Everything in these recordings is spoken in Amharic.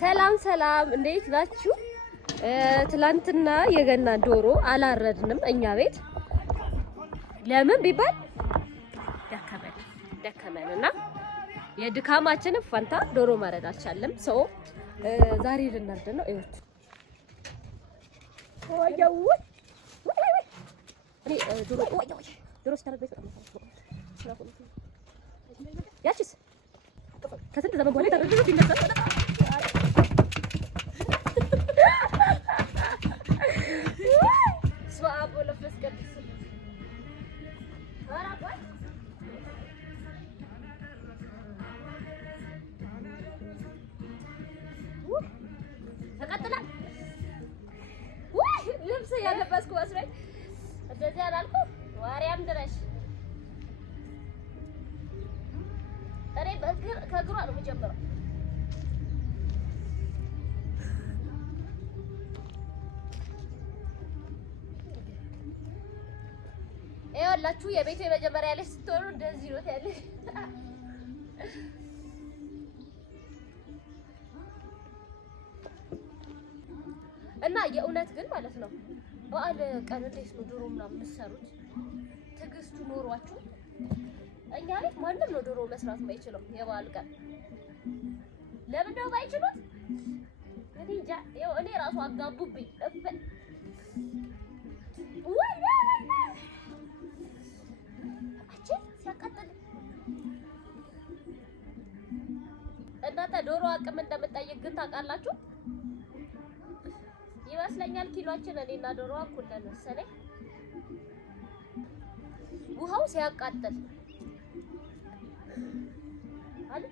ሰላም ሰላም፣ እንዴት ናችሁ? ትላንትና የገና ዶሮ አላረድንም እኛ ቤት። ለምን ቢባል ደከመንና የድካማችንን ፈንታ ዶሮ ማረድ አልቻለም። ሰው ዛሬ ልናርድ ነው። እዩት ዶሮ ስታረድ ያቺስ ከስንት ዘመን በኋላ ታረድኩት ይነሳል። ልብስ ያለበስኩ መስሎኝ እንደዚህ አላልኩም። ዋሪያም ድረሽ እኔ ከእግሯ ነው የምጀምረው። ይኸውላችሁ የቤቱ የመጀመሪያ ላይ ስትሆኑ እንደዚህ ነው ያለሽ። እና የእውነት ግን ማለት ነው በዓል ቀን እንዴት ነው ዶሮ ምናምን የምትሰሩት? ትዕግስቱ ኖሯችሁ? እኛ ቤት ማንም ነው ዶሮ መስራት የማይችለው የበዓል ቀን። ለምን ነው የማይችሉት? እኔ እንጃ። ይኸው እኔ ራሱ አጋቡብኝ። ሲያቃጥል እናንተ ዶሮ አቅም እንደምጠይቅ ግን ታውቃላችሁ? ይመስለኛል ኪሎአችን እኔና ዶሮዋ እኩል ነን መሰለኝ። ውሃው ሲያቃጥል አለ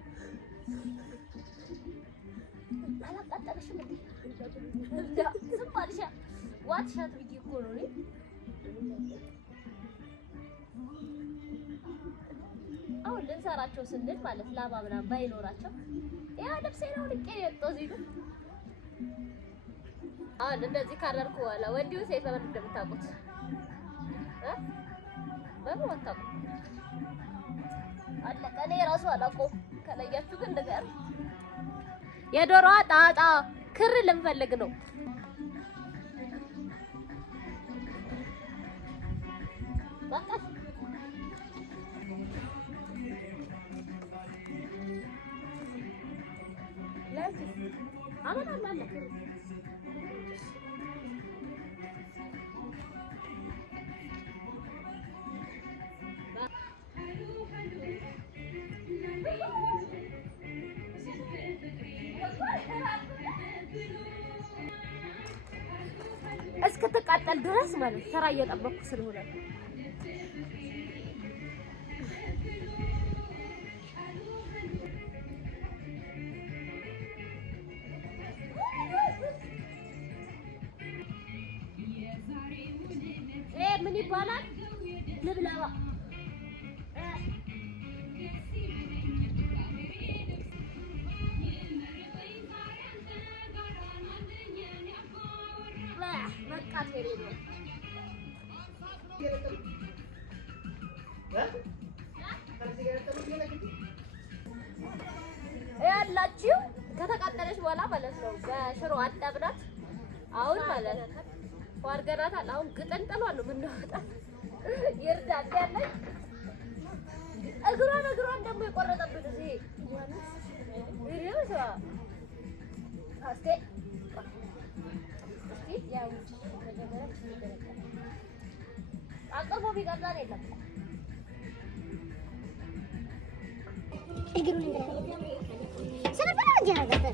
አላቃጠለሽም እንዴ? ዝም አልሻ ዋትሻት ብዬ እኮ ነው እኔ። አሁን ልንሰራቸው ስንል ማለት ላባ ምናምን ባይኖራቸው ያ ልብሴን አውልቄ የወጣው እዚህ ነው። አሁን እንደዚህ ካደረኩ በኋላ ወንዲው ሴት በምን እንደምታውቁት በምን አታውቁት? አለቀ። እኔ ራሱ አላውቀውም። ከለያችሁ ግን ነገር የዶሮዋ ጣጣ ክር ልንፈልግ ነው። በቃ ለዚህ አመጣለሁ። እስክትቃጠል ድረስ ማለት ስራ እየጠበቅኩ ስለሆነ ምን ይባላል? ልብለባ ያላችሁ ከተቃጠለች በኋላ ማለት ነው በሽሮ አጠብናት። አሁን ማለት ነው ዋርገናታል። አሁን ግጥንጥሏ ነው የምናወጣት። ይርዳት ያለኝ እግሯን ደግሞ የቆረጠብን እዚህ ይሄ አስቴ ያው አቀፎ ቢቀርጻን የለም እግሩን ሰነፈራ ጀራገተ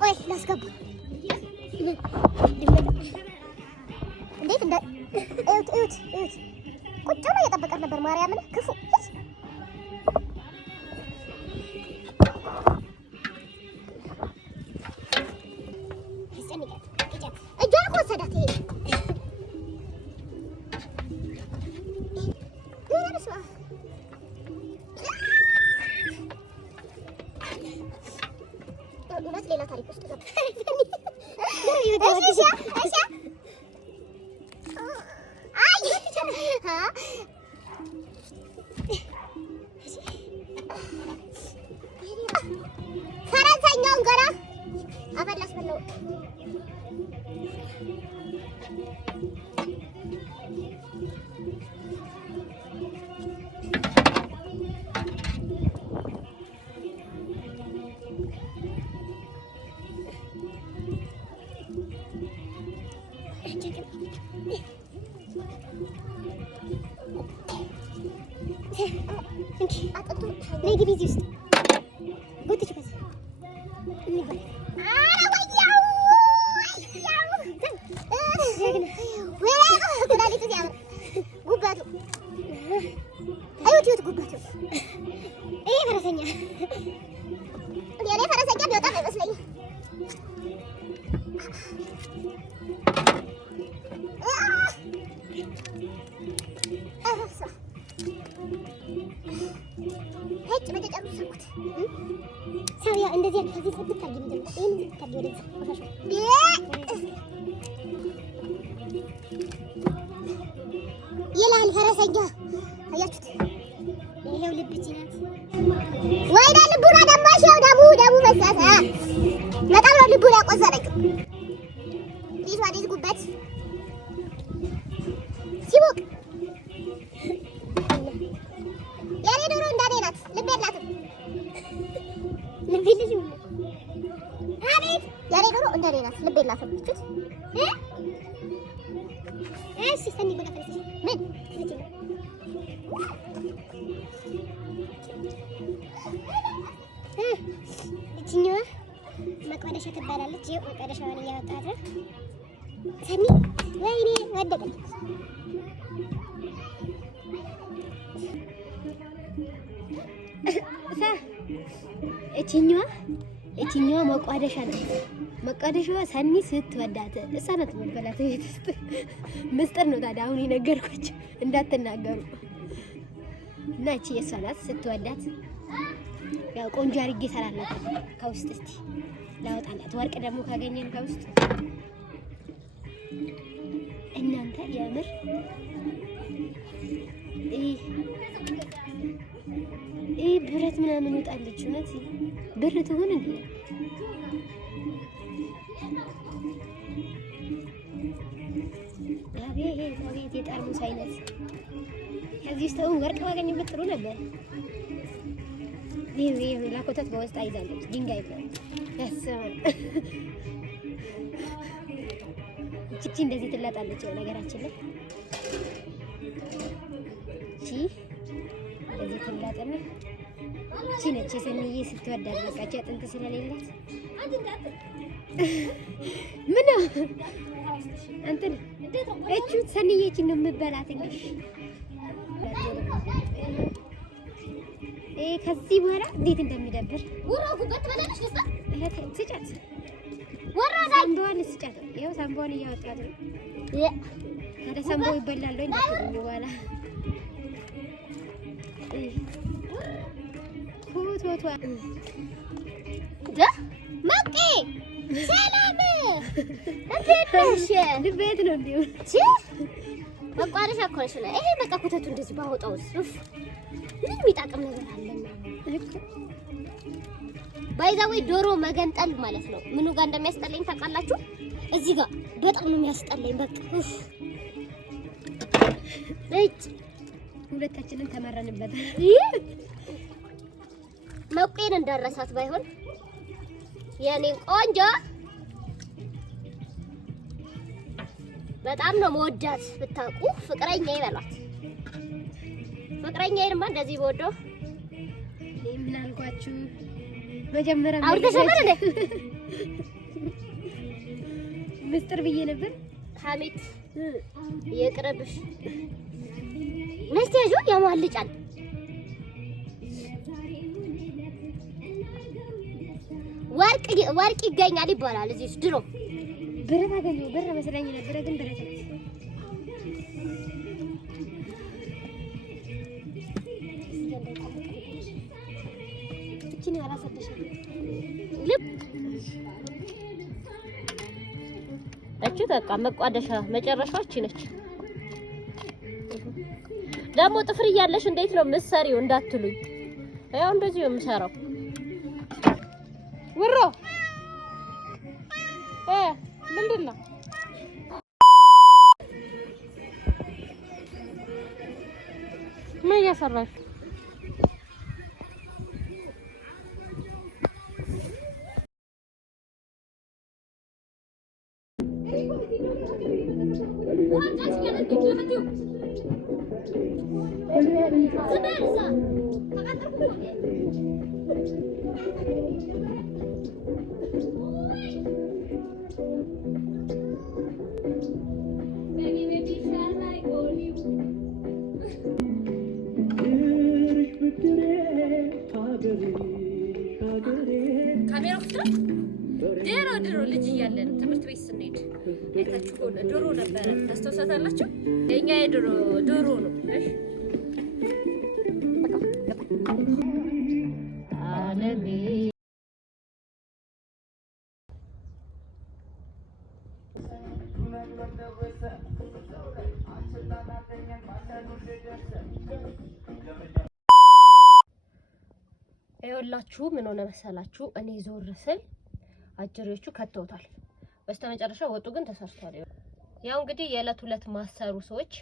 ወይ ላስገባ እንዴት እንደ እዩት ቁጭ ብሎ እየጠበቀት ነበር። ማርያምን ክፉ እጇን እኮ ወሰዳት። እውነት ሌላ ታሪክ ውስጥ ነው። ፈረንሳይኛውን ገና አፈላስ በለው እንደዚህ ከዚህ ሰጥታ ይላል ፈረሰኛ። አያችሁት? ይሄው ልብች ናት። ወይኔ ልቡና ደማሽ ነው። ደሙ ፈሰሰ። በጣም ነው ልቡን ያቆሰረችው። ዲስ ዋዲስ ጉበት ሲቦቅ የኔ ዶሮ እንዳኔ ናት። ልብ የላትም። ልብ የለሽም? አቤት የኔ ዶሮ እንዳኔ ናት። ልብ የላትም። እሺ ሰኒ ጎዳ ፈረሰ ምን እቺኛዋ መቋደሻ ትባላለች። ይኸው መቋደሻዋን እያወጣት ነው ሰኒ። ወይኔ ወደቀች። እቺኛዋ መቋደሻ ነው። መቋደሻዋ ሰኒ ስትወዳት እሷ ናት መበላት። ቤት ውስጥ ምስጢር ነው። ታዲያ አሁን የነገርኳችሁ እንዳትናገሩ እና እቺ የእሷ ናት ስትወዳት። ያው ቆንጆ አድርጌ እሰራላት ከውስጥ። እስቲ ላወጣላት። ወርቅ ደግሞ ካገኘን ከውስጥ እናንተ የምር ብረት ምናምን ወጣለች። እውነት ብር ትሆን እንዴ? አቤት የጠርሙስ አይነት። ከዚህ ውስጥ ወርቅ ባገኝበት ጥሩ ነበር። ይሄ ላኮተት በውስጥ አይዛለች። ድንጋይ ነው ያሰማል። እቺ እንደዚህ ትላጣለች። ነገራችን ላይ እቺ እንደዚህ ትላጣና እቺ ነች ሰንዬ ስትወዳት። በቃ እቺ አጥንት ስለሌላት ምን እንትን እቺ ሰንዬ እቺ ነው የምበላት እንግዲህ ከዚህ በኋላ እንዴት እንደሚደብር ወራጉበት በለሽ ደስታ ስጫት ወራዳ ሳምቦን ስጫት። ይኸው ሳምቦን እያወጣት ነው። ታዲያ ሳምቦ ይበላል ወይ እንደዚህ በኋላ ኩቶቷ ማቄ ሰላም እንዴት ነሽ? ልቤት ነው እንዴ? መቋደሻ እኮ ነሽ። ይሄ በቃ ኩተቱ እንደዚህ ባወጣውስ ምን የሚጠቅም ነገር አለና እኮ ባይዛዌ ዶሮ መገንጠል ማለት ነው። ምኑ ጋር እንደሚያስጠላኝ ታውቃላችሁ? እዚህ ጋር በጣም ነው የሚያስጠላኝ። በቃ እጭ ሁለታችንን ተመረንበት። መቆየን እንዳረሳት ባይሆን የኔ ቆንጆ በጣም ነው መወዳት። ብታውቁ ፍቅረኛ ይበሏት። ፍቅረኛዬንማ እንደዚህ በወደው ምን አልኳችሁ? መጀመሪያ አውርተሻል እንዴ? ምስጢር ብዬ ነበር። ሀሜት ይቅርብሽ። መስቴጁ ያሟልጫል። ወርቅ ይገኛል ይባላል እዚህ ድሮ። ብረት አገኘሁ። ብር መስለኝ ነበር ግን ብረት ነው። እቺ ነው አላሰደሽም ልብ አያችሁ በቃ መቋደሻ መጨረሻው እቺ ነች። ደግሞ ጥፍር እያለሽ እንዴት ነው የምትሰሪው እንዳትሉኝ፣ ያው እንደዚህ ነው የምሰራው። ውሮ ምንድን ነው ምን እየሰራሽ? ድሮ ልጅ እያለን ትምህርት ቤት ስንሄድ አይታችሁ ከሆነ ዶሮ ነበረ። ታስታውሳላችሁ? የኛ የድሮ ዶሮ ነው። እሺ አለሜ ይኸውላችሁ ምን ሆነ መሰላችሁ? እኔ ዞር ስል አጅሬዎቹ ከተውታል። በስተመጨረሻ ወጡ ግን ተሰርቷል። ያው እንግዲህ የዕለት ሁለት ማሰሩ ሰዎች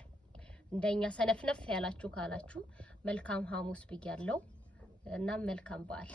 እንደኛ ሰነፍነፍ ያላችሁ ካላችሁ መልካም ሐሙስ ብያለሁ እና መልካም በዓል።